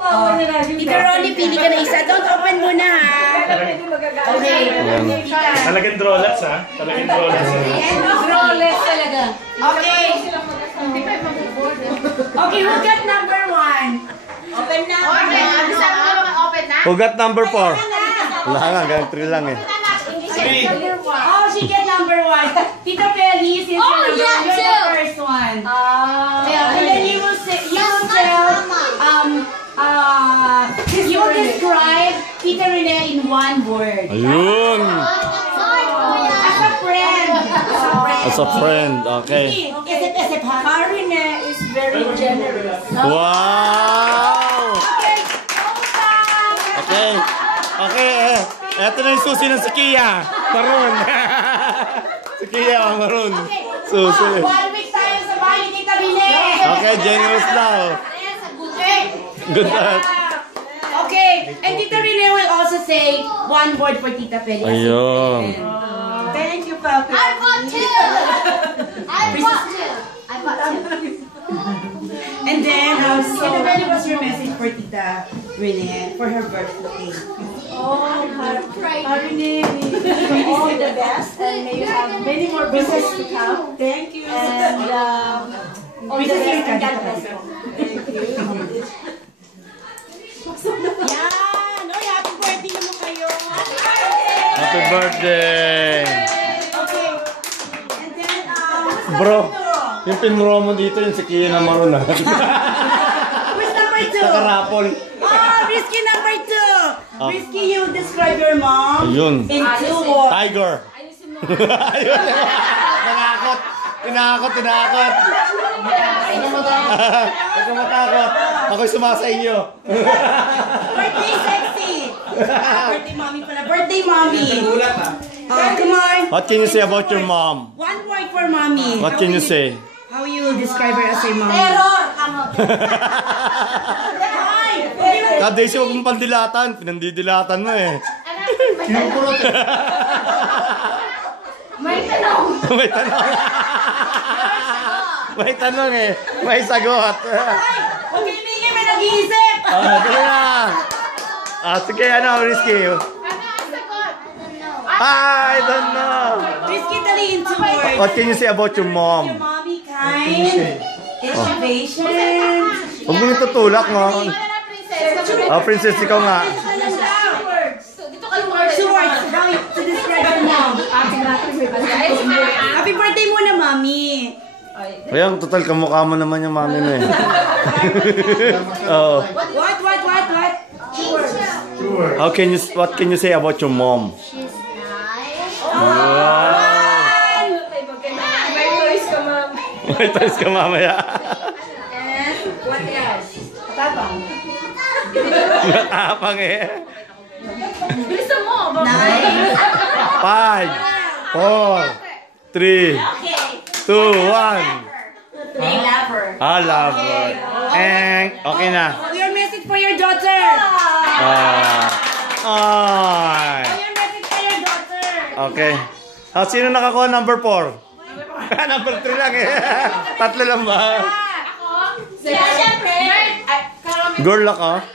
Tita Ronnie, pili ka na isa. Don't open muna, ha? Okay. Talagang drawlets, ha? Talagang drawlets. Drawlets talaga. Okay. Okay, who got number 1? Open na. Open na. Who got number 4? Wala nga, hanggang 3 lang eh. Oh, she get number 1. Tita Feli, since you're the first one. And then you will say, you will tell, you will describe Tita Rene in 1 word. Ayun! As a friend. As a friend, okay. Isip, Rene is very generous. Wow! Okay. Okay, eto na yung susi ng si Kia. Maroon. Si Kia, maroon. Susi. 1 week tayo sa bahay ni Tita Rene. Okay, generous lang. Good luck. Okay, and Tita Rene will also say 1 word for Tita Feli. Ayun. Thank you, Papi. I bought 2. And then, Tita Feli, what's your message for Tita Rene for her birthday? Rene, all the best, and may you have many more business to come. Thank you. And all the best, and God bless you. Thank you. Yan! Oy, happy birthday naman kayo! Happy birthday! Happy birthday! Okay. And then, Bro, yung pinro mo dito yung si Kia na maroon na. who's number 2? Nakarapol. Oh, Risky number 2! Risky, you describe your mom Ayun. in 2 words. Tiger. Ayun. Tinakot. Tinakot. Huwag ka matakot. Ako'y sumasa inyo. Birthday sexy! Birthday mommy pala. Birthday mommy! Come on! What can you say about your mom? 1 word for mommy. What can you say? How you describe her as your mommy? Terror! Kada siya huwag mong pandilatan. Pinandidilatan mo eh. May tanong. May tanong. May tanong eh. May sagot. Huwag kayo bigyan, may nag-iisip! Dali na. Sige, Risky. I don't know. Risky, dali in 2 words. What can you say about your Your mom? mommy kind. Is she patient? Huwag mong itutulak mo. Princess, ikaw nga. Dito kayo mga 2 words. How to describe your mom? Happy birthday muna, mommy. Ayan, total, kamukha mo naman yung mami mo eh. Oo. What? 2 words. What can you say about your mom? She's nice. Wow. May toys ka, ma'am. May toys ka mamaya. And what else? Tapang. Matapang eh. Bilisan mo. 9. 5, 4, 3, 2, 1. They love her. I love her. And, okay na. Your message for your daughter. Ay. Your message for your daughter. Okay. Sino nakakuha number 4? Number 3 lang eh. 3 lang ba? Siyempre. Girl ako.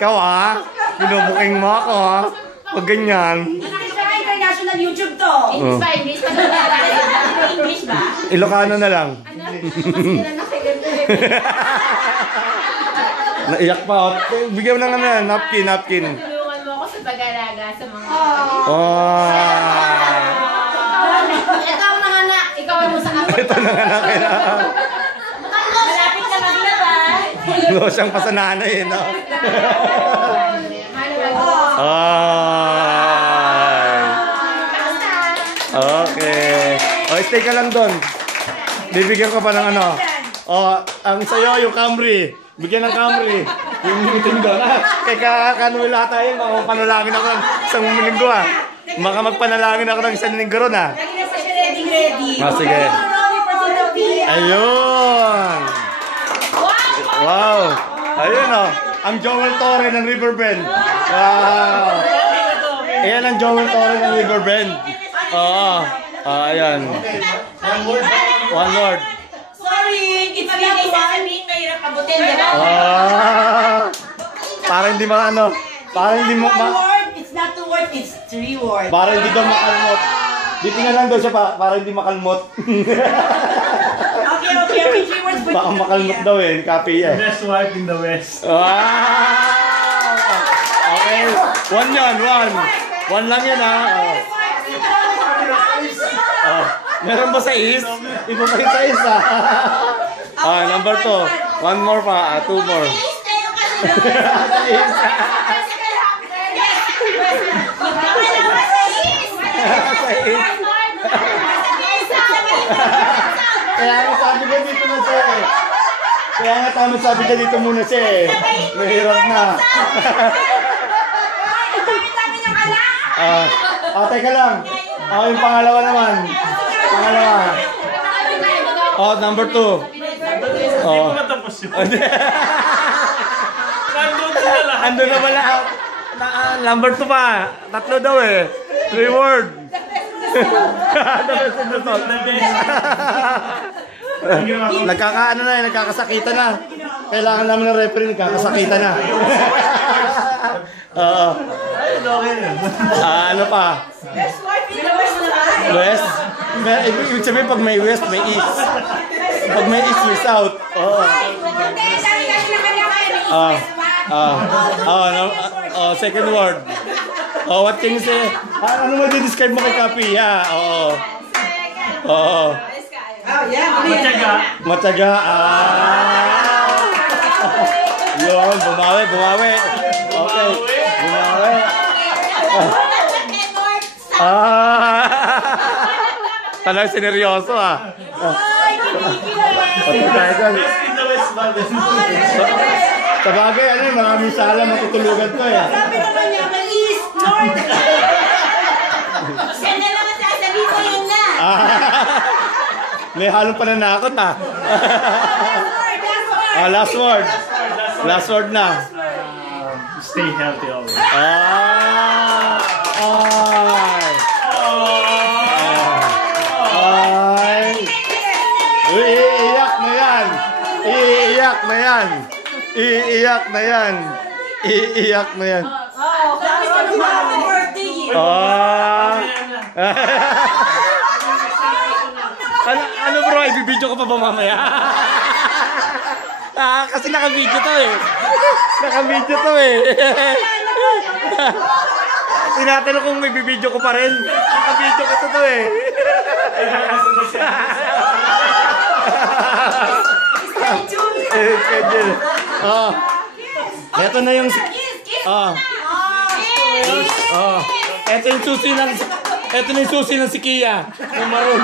Ikaw binubuking mo ako Huwag ganyan. Nakita ka international YouTube to. English ba? English ba? English ba? Ilocano na lang. Masira na kayo ganito. Naiyak pa. Bigyan mo ng napkin. Tulungan mo ako sa pag-alaga sa mga... Ito ang nanganak. Ikaw ang musa ka. Ito nanganak. Malapit na maglaba. Losyang pa sa nanay no? Okay. Stay ka lang doon. Bibigyan ka pa ng ano. Ang sayo, yung Camry. Bigyan ng Camry. Yung meeting doon. Kay Kanuela tayo, panalangin ako ng isang linggo Baka magpanalangin ako ng isang linggo ron Ready. Sige. Ayun. Wow. Ayun ang Joel Torre ng Riverbend. Wow. Ayan ang Joel Torre ng Riverbend. Ayan. 1 word. Sorry, it's not one. Mahirap abutin, di ba? hindi maano. Para hindi mo One word, it's not 2 words, it's 3 words. para hindi daw makalmot. Dito na lang daw siya para hindi makalmot. Okay, 3 words for Baka makalmot daw eh, copy eh. Best wife in the West. Wow! Okay, 1 yan, 1. 1 lang yan ha. Oh. Meron ba sa is? Iba pa rin sa is ha. Number 2. 1 more pa, 2 more. Kaya nga sabi ko dito na siya eh. Kaya nga tama sabi ka dito muna siya eh. Mahirap na. Teka lang. Yung pangalawa naman. Pangalawa. Number 2. Hindi ko matapos yun. Nandun sila lahat. Ando na ba lahat? Number 2 pa. 3 daw eh. 3 word. Nagkakaano na eh, nagkakasakitan na. Kailangan namin ng referee, nagkakasakitan na. Oo. Ano pa? West? Ibig sabihin pag may west, may east. Pag may east, may south. Oo. Second word. What can you say? Ano mo describe mo kay Kapia? Matyaga. Yun, bumawi. Okay, bumawi. Talagang sineryoso Best in the West ba? Sa bagay, maraming sala matutulugan ko eh. Sabi naman niya, may east, north. Siya na lang sasabihin ko yun na. May halong pananakot Last word. Last word na. Stay healthy always. Iiyak na yan. Ano bro, ibibidyo ko pa ba mamaya? Kasi naka-video to eh. Tinatanong kung ibibidyo ko pa rin. Naka-video ko to eh. Ito na yung ito na yung susi ng si Kia. Yung maroon.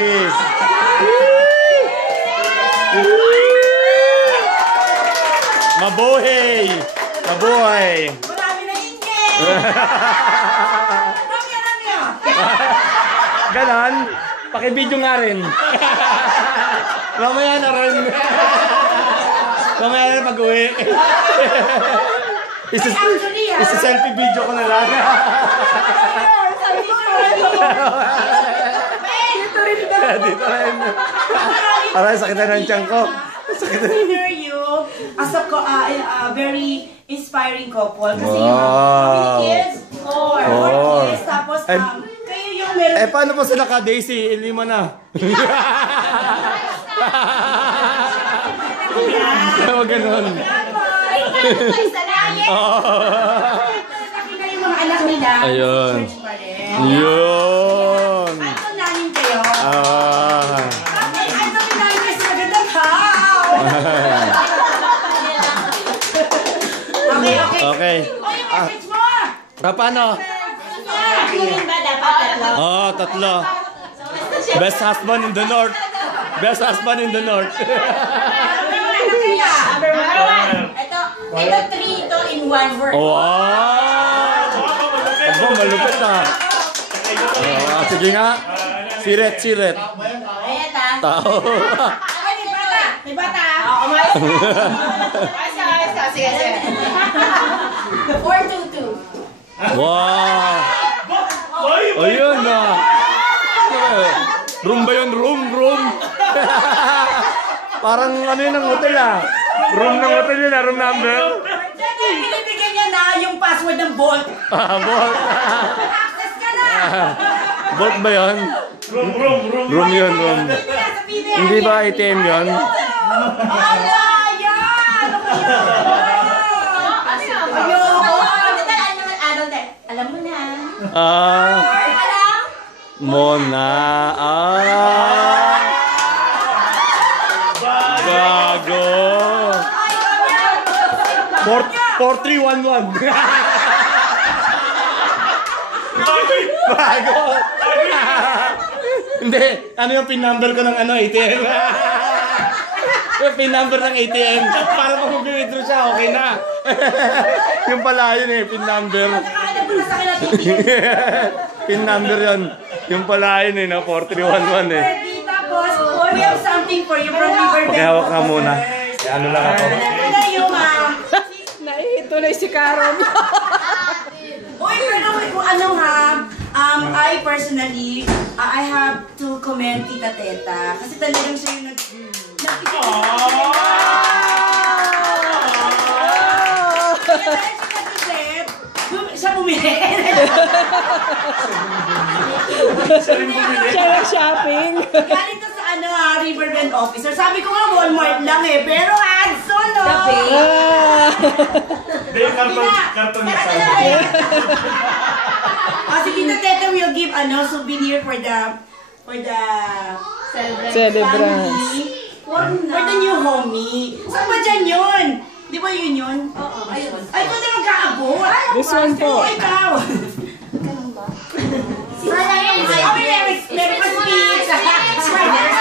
Kiss. Mabuhay. Marami na ingay. Ganon. Pakibidyo nga rin. Mamaya na rin. Mamaya na pag-uwi. Isa-selfie video ko na lang. Dito rin. Aray, sakit na ng tiyan ko. Consider you as a very inspiring couple. Kasi how many kids? 4 kids. Tapos, kayo yung meron. Paano pa sila ka, Daisy? 5 na. Huwag ganun. Nakita yung mga anak nila. Ayun. Yun. Ano namin kayo? Ano namin kayo sa magandang Okay. O yung message mo! Paano? Kunin ba dapat? 3. Best husband in the north. Number 1. Ito 3 ito in 1 word. Malupit na. Sige nga. Siret. Ayan Tao. May bata! Umayos ka. Sige. 422. Wow. Ayun na. Room ba yun? Room. Parang ano yun ng hotel ah. Room ng hotel yun ah, room number. Dahil binibigyan niya na yung password ng Bolt. Bolt. Access ka na! Bolt ba yun? Room yun, room. Hindi ba ATM yun? Ala, yan! Alam mo na. Mona. Gago. 4311. Bago. Hindi, ano yung pin number ko ng ano, ATM? Yung pin number ng ATM. Para pag mag-withdraw siya, okay na. Yung pala yun eh, pin number. Pin number yun. Yung pala yun eh, na 4311 eh. Tapos, we have something for you from Riverbend. Pakihawak ka muna. Ano lang ako. Ano yung Naituloy si Karon. Uy, pero kung ano ha, I personally, I have to commend Tita Teta. Kasi talagang siya yung siya bumili. Siya nag-shopping. Galing to sa Riverbend officer. Sabi ko nga Walmart lang eh, pero Hudson no? Hindi, karton na sa Kasi Tita Teta will give souvenir for the Celebrants. for the new homie. Saan ba dyan yun? Di ba yun yun? Oo. Ay, kung na magkaabot. This one po. Ay, ikaw. Wala yung Meron pa speech.